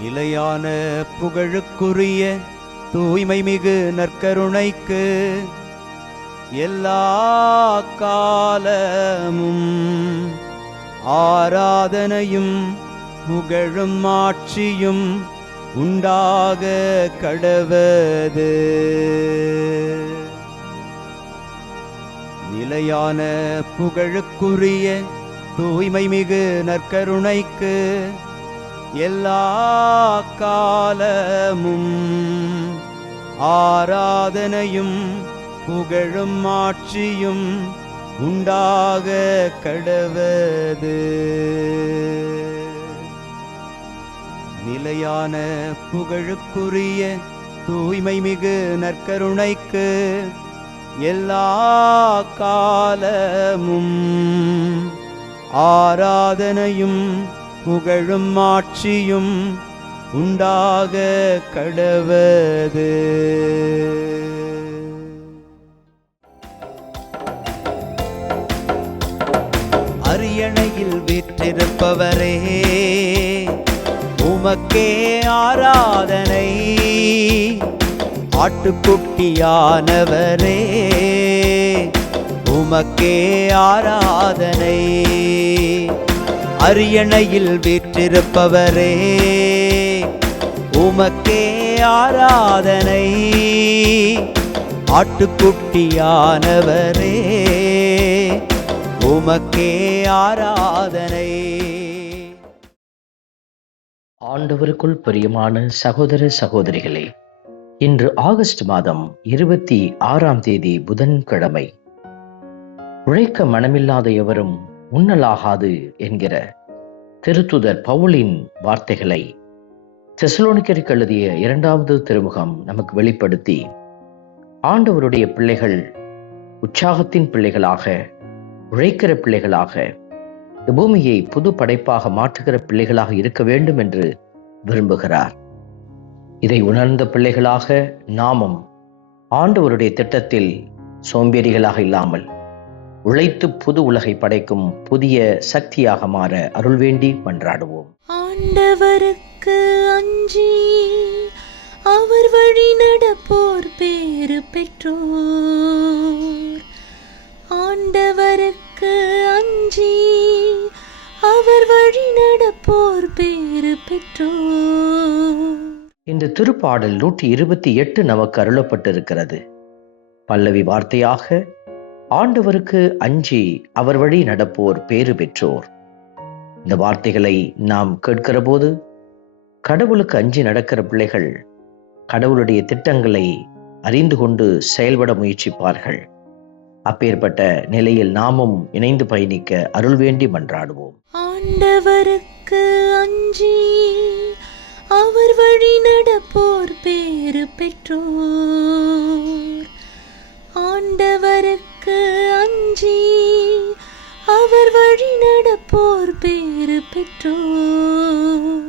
நிலையான புகழுக்குரிய தூய்மை மிகு நற்கருணைக்கு எல்லா காலமும் ஆராதனையும் புகழும் ஆட்சியும் உண்டாக கடவது. நிலையான புகழுக்குரிய தூய்மை மிகு நற்கருணைக்கு எல்லா காலமும் ஆராதனையும் புகழும் ஆட்சியும் உண்டாக கடவது. நிலையான புகழுக்குரிய தூய்மை மிகு நற்கருணைக்கு எல்லா காலமும் ஆராதனையும் புகழும் ஆட்சியும் உண்டாக கடவது. அரியணையில் வீற்றிருப்பவரே, உமக்கே ஆராதனை. ஆட்டுக்குட்டியானவரே, உமக்கே ஆராதனை. அரியணையில் வீற்றிருப்பவரே, உமக்கே ஆராதனை. ஆட்டுக்குட்டியானவரே, உமக்கே ஆராதனை. ஆண்டவருக்குள் பிரியமான சகோதர சகோதரிகளே, இன்று ஆகஸ்ட் மாதம் 26 புதன்கிழமை. உழைக்க மனமில்லாத எவரும் உண்ணலாகாது என்கிற திருத்துதர் பவுலின் வார்த்தைகளை தெசலோனிக்கருக்கு எழுதிய 2வது திருமுகம் நமக்கு வெளிப்படுத்தி, ஆண்டவருடைய பிள்ளைகள் உற்சாகத்தின் பிள்ளைகளாக, உழைக்கிற பிள்ளைகளாக, பூமியை புது படைப்பாக மாற்றுகிற பிள்ளைகளாக இருக்க வேண்டும் என்று விரும்புகிறார். இதை உணர்ந்த பிள்ளைகளாக நாமும் ஆண்டவருடைய திட்டத்தில் சோம்பேறிகளாக இல்லாமல் உழைத்து புது உலகை படைக்கும் புதிய சக்தியாக மாற அருள் வேண்டி மன்றாடுவோம். ஆண்டவருக்கு அஞ்சி அவர் வழி நடப்போர் பேறு பெற்றோர். ஆண்டவருக்கு அஞ்சி அவர் வழி நடப்போர் பேறு பெற்றோர். இந்த திருப்பாடல் 128 நமக்கு அருளப்பட்டிருக்கிறது. பல்லவி வார்த்தையாக, ஆண்டவருக்கு அஞ்சி அவர் வழி நடப்போர் பேறு பெற்றோர். இந்த வார்த்தைகளை நாம் கேட்கிற போது, கடவுளுக்கு அஞ்சி நடக்கிற பிள்ளைகள் கடவுளுடைய திட்டங்களை அறிந்து கொண்டு செயல்பட முயற்சிப்பார்கள். அப்பேற்பட்ட நிலையில் நாமும் இணைந்து பயணிக்க அருள் வேண்டி மன்றாடுவோம். ஆண்டவருக்கு அஞ்சி அவர் வழி நடப்போர் பேறு பெற்றோர். ஆண்டவருக்கு அஞ்சி அவர் வழி நடப்போர் பேறு பெற்றோர்.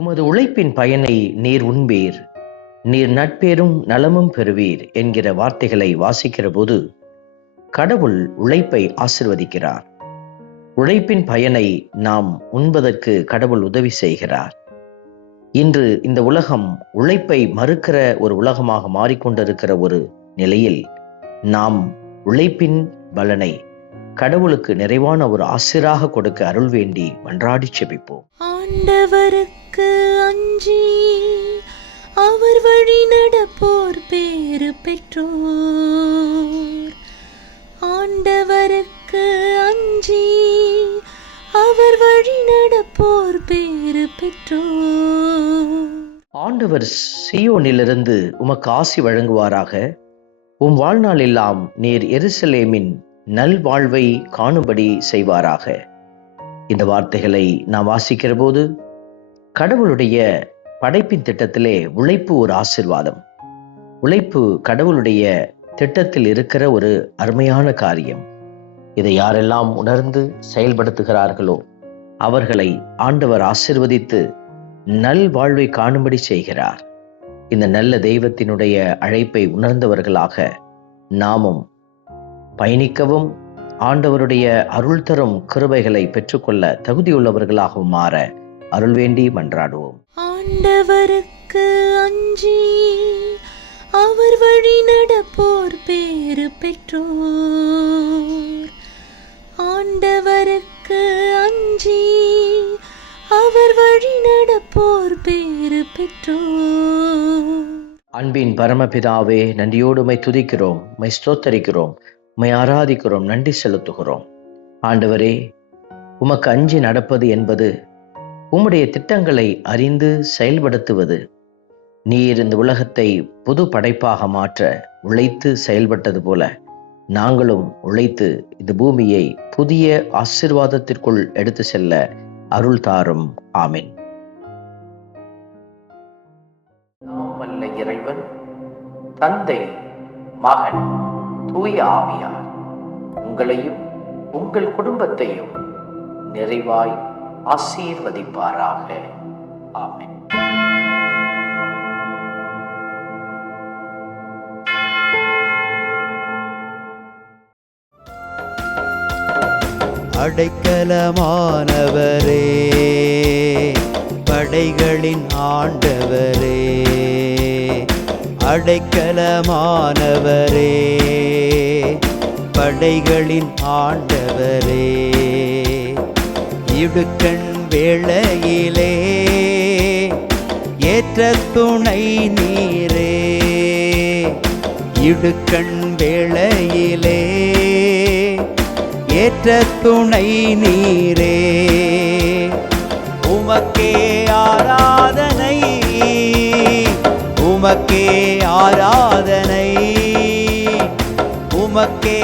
உமது உழைப்பின் பயனை நீர் உண்பீர், நீர் நட்பேரும் நலமும் பெறுவீர் என்கிற வார்த்தைகளை வாசிக்கிற போது கடவுள் உழைப்பை ஆசிர்வதிக்கிறார். உழைப்பின் பயனை நாம் உண்பதற்கு கடவுள் உதவி செய்கிறார். இன்று இந்த உலகம் உழைப்பை மறுக்கிற ஒரு உலகமாக மாறிக்கொண்டிருக்கிற ஒரு நிலையில் நாம் உழைப்பின் பலனை கடவுளுக்கு நிறைவான ஒரு ஆசிராக கொடுக்க அருள் வேண்டி மன்றாடி செபிப்போம். ஆண்டவருக்கு அஞ்சி அவர் வழி நடப்போர் பேறு பெற்றோர். ஆண்டவருக்கு அஞ்சி அவர் வழி நடப்போர் பேறு பெற்றோர். ஆண்டவர் சீயோனிலிருந்து உமக்கு ஆசி வழங்குவாராக. உம் வாழ்நாள் எல்லாம் நீர் எருசலேமின் நல்வாழ்வை காணும்படி செய்வாராக. இந்த வார்த்தைகளை நாம் வாசிக்கிற போது கடவுளுடைய படைப்பின் திட்டத்திலே உழைப்பு ஒரு ஆசீர்வாதம். உழைப்பு கடவுளுடைய திட்டத்தில் இருக்கிற ஒரு அருமையான காரியம். இதை யாரெல்லாம் உணர்ந்து செயல்படுத்துகிறார்களோ அவர்களை ஆண்டவர் ஆசீர்வதித்து நல்வாழ்வை காணும்படி செய்கிறார். இந்த நல்ல தெய்வத்தினுடைய அழைப்பை உணர்ந்தவர்களாக நாமும் பயணிக்கவும் ஆண்டவருடைய அருள் தரும் கிருபைகளை பெற்றுக்கொள்ள தகுதியுள்ளவர்களாகவும் மாற அருள் வேண்டி மன்றாடுவோம். ஆண்டவருக்கு அஞ்சி அவர் வழி நடப்போர் பேறு பெற்றோர். ஆண்டவருக்கு அஞ்சி அவர் வழி நடப்போர் பேறு பெற்றோர். அன்பின் பரமபிதாவே, நன்றியோடு உம்மை துதிக்கிறோம், உம்மை ஸ்தோத்தரிக்கிறோம், உம்மை ஆராதிக்கிறோம், நன்றி செலுத்துகிறோம். ஆண்டவரே, உமக்கு அஞ்சி நடப்பது என்பது உம்முடைய திட்டங்களை அறிந்து செயல்படுத்துவது. நீர் இந்த உலகத்தை புது படைப்பாக மாற்ற உழைத்து செயல்பட்டது போல நாங்களும் உழைத்து இந்த பூமியை புதிய ஆசீர்வாதத்திற்குள் எடுத்து செல்ல அருள் தாரும். ஆமென். நாமல்ல இறைவன், தந்தை, மகன், தூய ஆவியார் உங்களையும் உங்கள் குடும்பத்தையும் நிறைவாய் ஆசீர்வதிப்பாராக. ஆமென். அடைக்கலமானவரே, படைகளின் ஆண்டவரே, அடைக்கலமானவரே, படைகளின் ஆண்டவரே, இடுக்கண் வேளையிலே ஏற்ற துணை நீரே, இடுக்கண் வேளையிலே ஏற்ற துணை நீரே. உமக்கே ஆராதனை, உமக்கே ஆராதனை, உமக்கே